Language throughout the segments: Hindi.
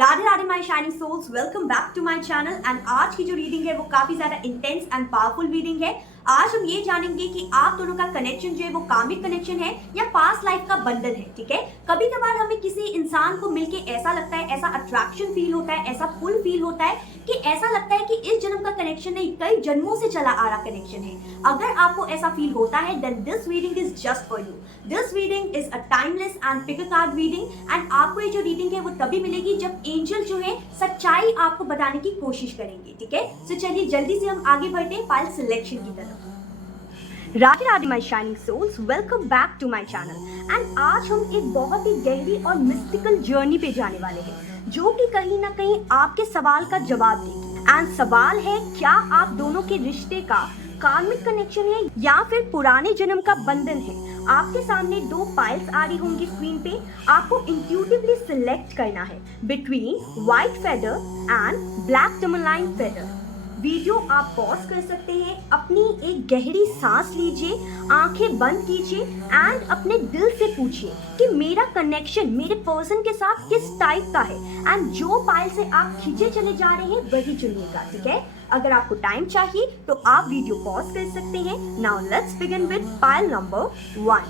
Radhe Radhe my shining souls, welcome back to my channel. And आज की जो रीडिंग है वो काफी ज्यादा इंटेंस एंड पावरफुल रीडिंग है। आज हम ये जानेंगे कि आप दोनों का कनेक्शन जो है वो कामिक कनेक्शन है या पास्ट लाइफ का बंधन है। ठीक है, कभी कभार हमें किसी इंसान को मिलके ऐसा लगता है, ऐसा अट्रैक्शन फील होता है, ऐसा पुल फील होता है कि ऐसा लगता है कि इस जन्म का कनेक्शन नहीं, कई जन्मों से चला आ रहा कनेक्शन है। अगर आपको ऐसा फील होता है then this reading is just for you. This reading is a timeless and pick a card reading. And आपको ये जो रीडिंग है वो तभी मिलेगी जब एंजल जो है सच्चाई आपको बताने की कोशिश करेंगे। ठीक है, तो चलिए जल्दी से हम आगे बढ़ते हैं फाइल सिलेक्शन की तरफ। Radhe Radhe my shining souls, welcome back to my channel. And आज हम एक बहुत ही गहरी और मिस्टिकल जर्नी पे जाने वाले हैं जो कि कहीं ना कहीं आपके सवाल का जवाब देगी। एंड सवाल है, क्या आप दोनों के रिश्ते का कार्मिक कनेक्शन है या फिर पुराने जन्म का बंधन है। आपके सामने दो पाइल्स आ रही होंगी स्क्रीन पे। आपको इंट्यूटिवली सिलेक्ट करना है between white feather and black tourmaline feather. Video आप पॉज कर सकते हैं, अपनी एक गहरी सांस लीजिए, आंखें बंद कीजिए एंड अपने दिल से पूछिए कि मेरा कनेक्शन मेरे पर्सन के साथ किस टाइप का है। एंड जो पाइल से आप खींचे चले जा रहे हैं वही चुनिएगा। ठीक है, अगर आपको टाइम चाहिए तो आप वीडियो पॉज कर सकते हैं। Now let's begin with pile number 1।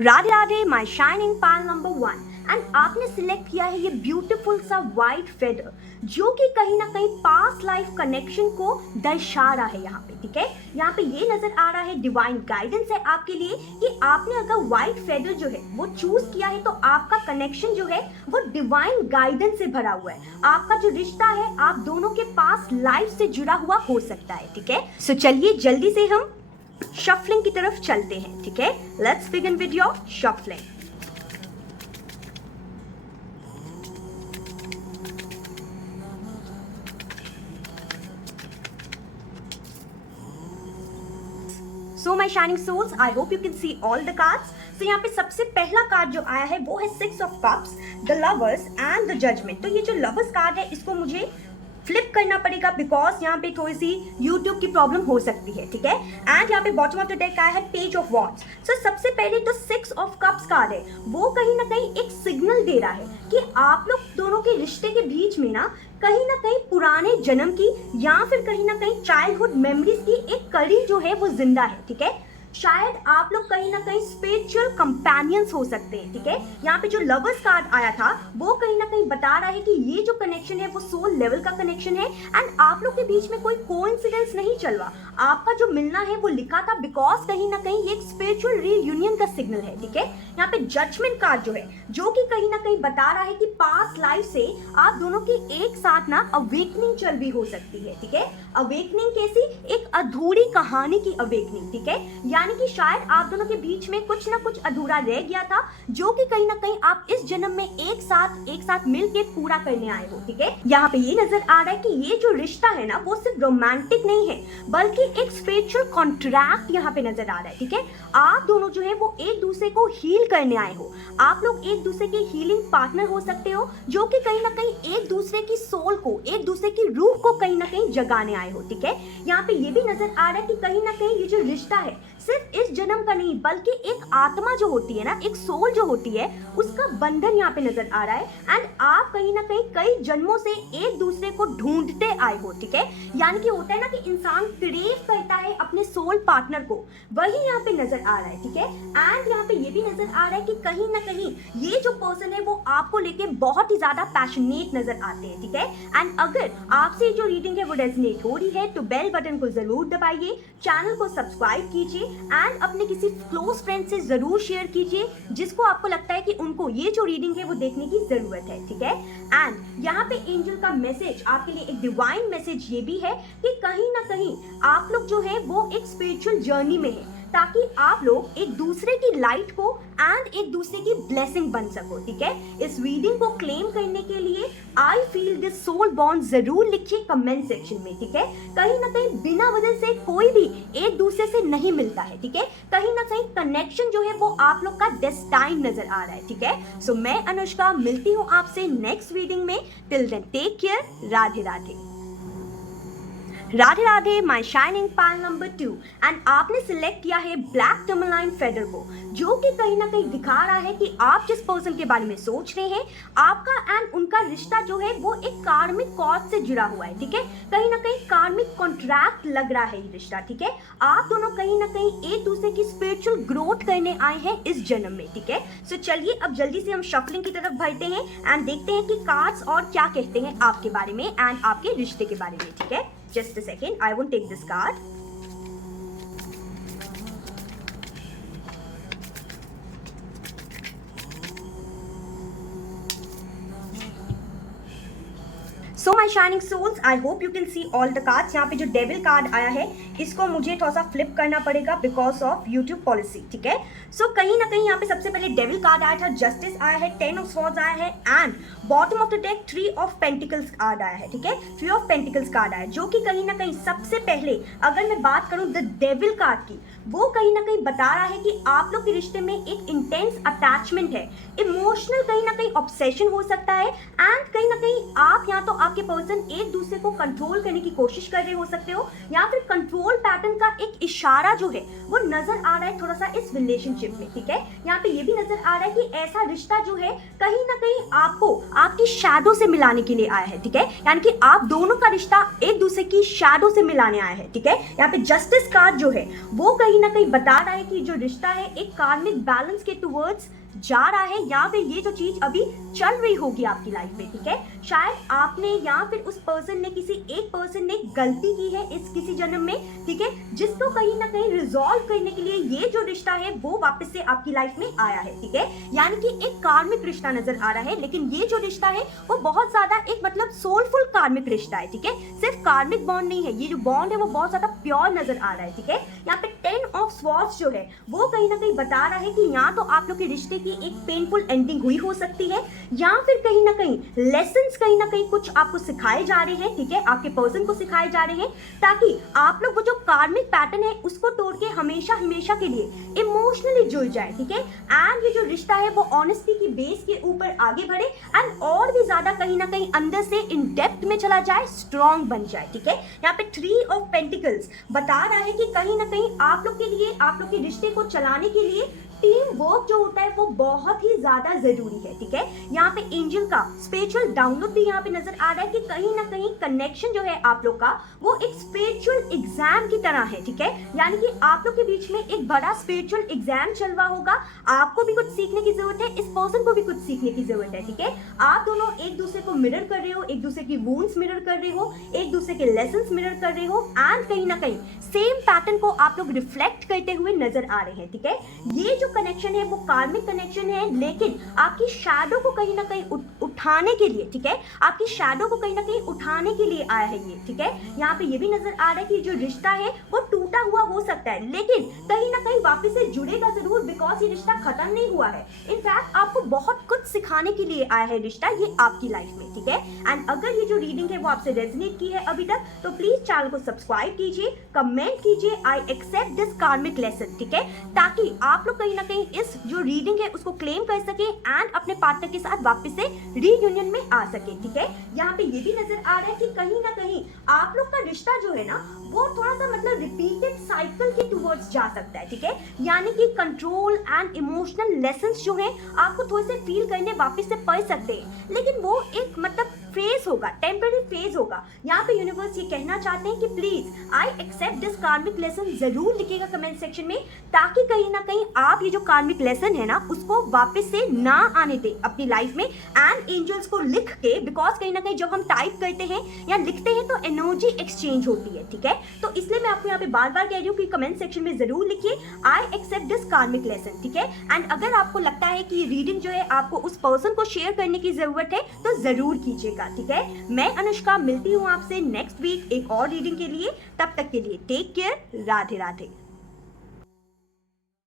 Radhe Radhe my shining pile number 1। And आपने सिलेक्ट किया है ये ब्यूटीफुल सा व्हाइट फेदर जो कि कहीं ना कहीं पास्ट लाइफ कनेक्शन को दर्शा रहा है यहाँ पे। ठीक है, यहाँ पे ये नजर आ रहा है डिवाइन गाइडेंस है आपके लिए कि आपने अगर व्हाइट फेदर जो है वो चूज किया है तो आपका कनेक्शन जो है वो डिवाइन गाइडेंस से भरा हुआ है। आपका जो रिश्ता है आप दोनों के पास्ट लाइफ से जुड़ा हुआ हो सकता है। ठीक है, सो चलिए जल्दी से हम शफलिंग की तरफ चलते हैं। ठीक है, let's begin with your shuffling. So my shining souls, I hope you can see all the cards. तो यहाँ पे सबसे पहला कार्ड जो आया है वो है 6 of cups, the lovers and the judgement. तो ये जो लवर्स कार्ड है इसको मुझे फ्लिप करना पड़ेगा बिकॉज यहाँ पे थोड़ी सी यूट्यूब की प्रॉब्लम हो सकती है। ठीक है, एंड यहाँ पे बॉटम ऑफ द डेक आया है पेज ऑफ वॉन्ड्स। सो सबसे पहले तो 6 ऑफ कप्स कार्ड है वो कहीं ना कहीं एक सिग्नल दे रहा है कि आप लोग दोनों के रिश्ते के बीच में ना कहीं पुराने जन्म की या फिर कहीं ना कहीं चाइल्डहुड मेमोरीज की एक कड़ी जो है वो जिंदा है। ठीक है, शायद आप लोग कहीं ना कहीं स्पिरिचुअल कंपेनियंस हो सकते हैं। ठीक है, यहाँ पे जो लवर्स कार्ड आया था वो कहीं ना कहीं बता रहा है कि ये जो कनेक्शन है वो सोल लेवल का कनेक्शन है एंड आप लोग के बीच में कोई कोइंसिडेंस नहीं चल रहा। आपका जो मिलना है वो लिखा था बिकॉज कहीं ना कहीं ये एक स्पिरिचुअल रीयूनियन का सिग्नल है। ठीक है, यहाँ पे जजमेंट कार्ड जो है जो कि कहीं ना कहीं बता रहा है कि पास्ट लाइफ से आप दोनों की एक साथ ना अवेकनिंग चल भी हो सकती है। ठीक है, अवेकनिंग कैसी, एक अधूरी कहानी की अवेकनिंग। ठीक है, यानी कि शायद आप दोनों के बीच में कुछ ना कुछ अधूरा रह गया था जो कि कहीं ना कहीं आप इस जन्म में एक साथ मिल के पूरा करने आए हो। ठीक है, यहाँ पे ये नजर आ रहा है कि ये जो रिश्ता है ना वो सिर्फ रोमांटिक नहीं है बल्कि एक स्पिरिचुअल कॉन्ट्रैक्ट यहाँ पे नजर आ रहा है। ठीक है, आप दोनों जो है वो एक दूसरे को हील करने आए हो। आप लोग एक दूसरे के हीलिंग पार्टनर हो सकते हो जो कि कहीं ना कहीं एक दूसरे की सोल को, एक दूसरे की रूह को कहीं ना कहीं जगाने आए हो। ठीक है, यहाँ पे ये भी नजर आ रहा है कि कहीं ना कहीं ये जो रिश्ता है सिर्फ इस जन्म का नहीं बल्कि एक आत्मा जो होती है ना, एक सोल जो होती है उसका बंधन यहाँ पे नजर आ रहा है। एंड आप कहीं ना कहीं कई जन्मों से एक दूसरे को ढूंढते आए हो। ठीक है, यानी कि होता है ना कि इंसान क्रेव करता है अपने सोल पार्टनर को, वही यहाँ पे नजर आ रहा है। ठीक है, एंड यहाँ पे ये भी नजर आ रहा है कि कहीं ना कहीं ये जो पर्सन है वो आपको लेके बहुत ही ज्यादा पैशनेट नजर आते हैं। ठीक है, एंड अगर आपसे जो रीडिंग है वो रेजोनेट हो रही है तो बेल बटन को जरूर दबाइए, चैनल को सब्सक्राइब कीजिए एंड अपने किसी क्लोज फ्रेंड से जरूर शेयर कीजिए जिसको आपको लगता है कि उनको ये जो रीडिंग है वो देखने की जरूरत है। ठीक है, एंड यहाँ पे एंजल का मैसेज आपके लिए, एक डिवाइन मैसेज ये भी है कि कहीं ना कहीं आप लोग जो है वो एक स्पिरिचुअल जर्नी में है ताकि आप लोग एक दूसरे की लाइट को एंड एक दूसरे की ब्लेसिंग बन सको। ठीक है, इस रीडिंग को क्लेम करने के लिए I feel this soul bond जरूर लिखिए कमेंट सेक्शन में। ठीक है, कहीं ना कहीं बिना वजह से कोई भी एक दूसरे से नहीं मिलता है। ठीक है, कहीं ना कहीं कनेक्शन जो है वो आप लोग का डेस्टाइन नजर आ रहा है। ठीक है, सो मैं अनुष्का मिलती हूँ आपसे नेक्स्ट रीडिंग में। Till then take care, Radhe Radhe. Radhe Radhe my shining pal number 2 and आपने सिलेक्ट किया है ब्लैक टर्मलाइन फेदर को, जो कि कहीं ना कहीं दिखा रहा है कि आप जिस पर्सन के बारे में सोच रहे हैं आपका एंड उनका रिश्ता जो है वो एक कार्मिक कॉज से जुड़ा हुआ है। ठीक है, कहीं ना कहीं कार्मिक कॉन्ट्रैक्ट लग रहा है ये रिश्ता। ठीक है, आप दोनों कहीं ना कहीं एक दूसरे की स्पिरिचुअल ग्रोथ करने आए हैं इस जन्म में। ठीक है, सो चलिए अब जल्दी से हम शफलिंग की तरफ बढ़ते हैं एंड देखते हैं कि कार्ड्स और क्या कहते हैं आपके बारे में एंड आपके रिश्ते के बारे में। ठीक है, just a second, I won't take this card. So my shining souls, I hope you can see all the cards. यहाँ पे जो डेविल कार्ड आया है इसको मुझे थोड़ा सा फ्लिप करना पड़ेगा बिकॉज ऑफ यूट्यूब पॉलिसी। ठीक है, सो कहीं ना कहीं यहाँ पे सबसे पहले डेविल कार्ड आया था, जस्टिस आया है, 10 ऑफ स्वॉर्ड्स आया है and bottom of the deck 3 of pentacles card आया है। ठीक है, 3 ऑफ पेंटिकल्स कार्ड आया है, जो कि कहीं ना कहीं सबसे पहले अगर मैं बात करूँ द डेविल कार्ड की, वो कहीं ना कहीं बता रहा है कि आप लोग के रिश्ते में एक इंटेंस अटैचमेंट है, इमोशनल कहीं ना कहीं ऑब्सेशन हो सकता है एंड कहीं ना कहीं आप या तो आपके पर्सन एक दूसरे को कंट्रोल करने की कोशिश कर रहे हो सकते हो या फिर कंट्रोल पैटर्न का एक इशारा जो है वो नजर आ रहा है थोड़ा सा इस रिलेशनशिप में। ठीक है, यहाँ पे ये भी नजर आ रहा है कि ऐसा रिश्ता जो है कहीं ना कहीं आपको आपकी शैडो से मिलाने के लिए आया है। ठीक है, यानी कि आप दोनों का रिश्ता एक दूसरे की शैडो से मिलाने आया है। ठीक है, यहाँ पे जस्टिस कार्ड जो है वो कहीं ना कहीं बता रहा है कि जो रिश्ता है एक कार्मिक बैलेंस के टुवर्ड्स जा रहा है या फिर ये जो चीज अभी चल रही होगी आपकी लाइफ में। ठीक है, शायद आपने या फिर उस पर्सन ने किसी एक पर्सन ने गलती की है इस किसी जन्म में। ठीक है, जिसको कहीं ना कहीं रिजॉल्व करने के लिए ये जो रिश्ता है वो वापस से आपकी लाइफ में आया है। ठीक है, यानी कि एक कार्मिक रिश्ता नजर आ रहा है, लेकिन ये जो रिश्ता है वो बहुत ज्यादा एक मतलब सोलफुल कार्मिक रिश्ता है। ठीक है, सिर्फ कार्मिक बॉन्ड नहीं है, ये जो बॉन्ड है वो बहुत ज्यादा प्योर नजर आ रहा है। ठीक है, यहाँ पे 10 ऑफ स्वॉर्ड्स जो है वो कहीं ना कहीं बता रहा है कि या तो आप लोग के रिश्ते की एक पेनफुल एंडिंग हुई हो सकती है या फिर कहीं ना कहीं लेसन्स कहीं ना कहीं कुछ आपको सिखाए जा रहे हैं। ठीक है, आपके पर्सन को सिखाए जा रहे हैं ताकि आप लोग वो जो कार्मिक पैटर्न है उसको तोड़ के हमेशा हमेशा के लिए इमोशनली जुड़ जाए। ठीक है, एंड ये जो रिश्ता है वो ऑनेस्टी की बेस के ऊपर आगे बढ़े एंड और भी ज्यादा कहीं ना कहीं अंदर से इन डेप्थ में चला जाए, स्ट्रॉन्ग बन जाए। ठीक है, यहाँ पे 3 ऑफ पेंटिकल्स बता रहा है कि कहीं ना कहीं आप लोग के लिए आप लोग के रिश्ते को चलाने के लिए टीम वर्क जो होता है वो बहुत ही ज्यादा जरूरी है। ठीक है, यहाँ पे एंजल का स्पिरिचुअल डाउनलोड भी यहाँ पे नजर आ रहा है कि कहीं ना कहीं कनेक्शन जो है आप लोग का वो एक स्पिरिचुअल एग्जाम की तरह है। ठीक है, यानी कि आप लोग के बीच में एक बड़ा स्पिरिचुअल एग्जाम चल रहा होगा, आपको भी कुछ सीखने की जरूरत है, इस पर्सन को भी कुछ सीखने की जरूरत है। ठीक है, आप दोनों एक दूसरे को मिरर कर रहे हो, एक दूसरे की वूंड्स मिरर कर रहे हो, एक दूसरे के लेसन्स मिरर कर रहे हो एंड कहीं ना कहीं सेम पैटर्न को आप लोग रिफ्लेक्ट करते हुए नजर आ रहे हैं। ठीक है, ये जो कनेक्शन है वो कार्मिक कनेक्शन है, लेकिन आपकी शैडो को कहीं ना कहीं उठाने के लिए, ठीक है, आपकी शैडो को कहीं ना कहीं उठाने के लिए आया है ये। ठीक है, यहाँ पे ये भी नजर आ रहा है कि जो रिश्ता है वो टूटा हुआ हो सकता है, लेकिन कहीं ना कहीं वापस से जुड़ेगा जरूर बिकॉज ये रिश्ता खत्म नहीं हुआ है। इनफैक्ट आपको बहुत कुछ सिखाने के लिए आया है रिश्ता ये आपकी लाइफ में। ठीक है, एंड अगर ये जो रीडिंग है वो आपसे रेजोनेट की है अभी तक तो प्लीज चैनल को सब्सक्राइब कीजिए, कमेंट कीजिए आई एक्सेप्ट दिस कार्मिक लेसन। ठीक है, ताकि आप लोग कहीं ना कहीं इस जो रीडिंग है उसको क्लेम कर सके एंड अपने पार्टनर के साथ वापस से रीयूनियन में आ सके। ठीक है, यहाँ पे ये भी नजर आ रहा है कि कहीं ना कहीं आप लोग का रिश्ता जो है ना वो थोड़ा सा मतलब रिपीटेड साइकिल के टुवर्ड्स जा सकता है। ठीक है, यानी कि कंट्रोल एंड इमोशनल लेसन्स जो है आपको थोड़े से फील करने वापस से पड़ सकते हैं, लेकिन वो एक मतलब फेज होगा, टेम्पररी फेज होगा। यहाँ पे यूनिवर्स ये कहना चाहते हैं कि प्लीज आई एक्सेप्ट दिस कार्मिक लेसन जरूर लिखिएगा कमेंट सेक्शन में, ताकि कहीं ना कहीं आप ये जो कार्मिक लेसन है ना उसको वापस से ना आने दे अपनी लाइफ में एंड एंजल्स को लिख के, बिकॉज कहीं ना कहीं जब हम टाइप करते हैं या लिखते हैं तो एनर्जी एक्सचेंज होती है। ठीक है, तो इसलिए मैं आपको यहाँ पे बार बार कह रही हूँ कि कमेंट सेक्शन में जरूर लिखिए आई एक्सेप्ट दिस कार्मिक लेसन। ठीक है, एंड अगर आपको लगता है कि ये रीडिंग जो है आपको उस पर्सन को शेयर करने की जरूरत है तो जरूर कीजिएगा। ठीक है, मैं अनुष्का मिलती हूँ आपसे नेक्स्ट वीक एक और रीडिंग के लिए, तब तक के लिए टेक केयर, राधे राधे।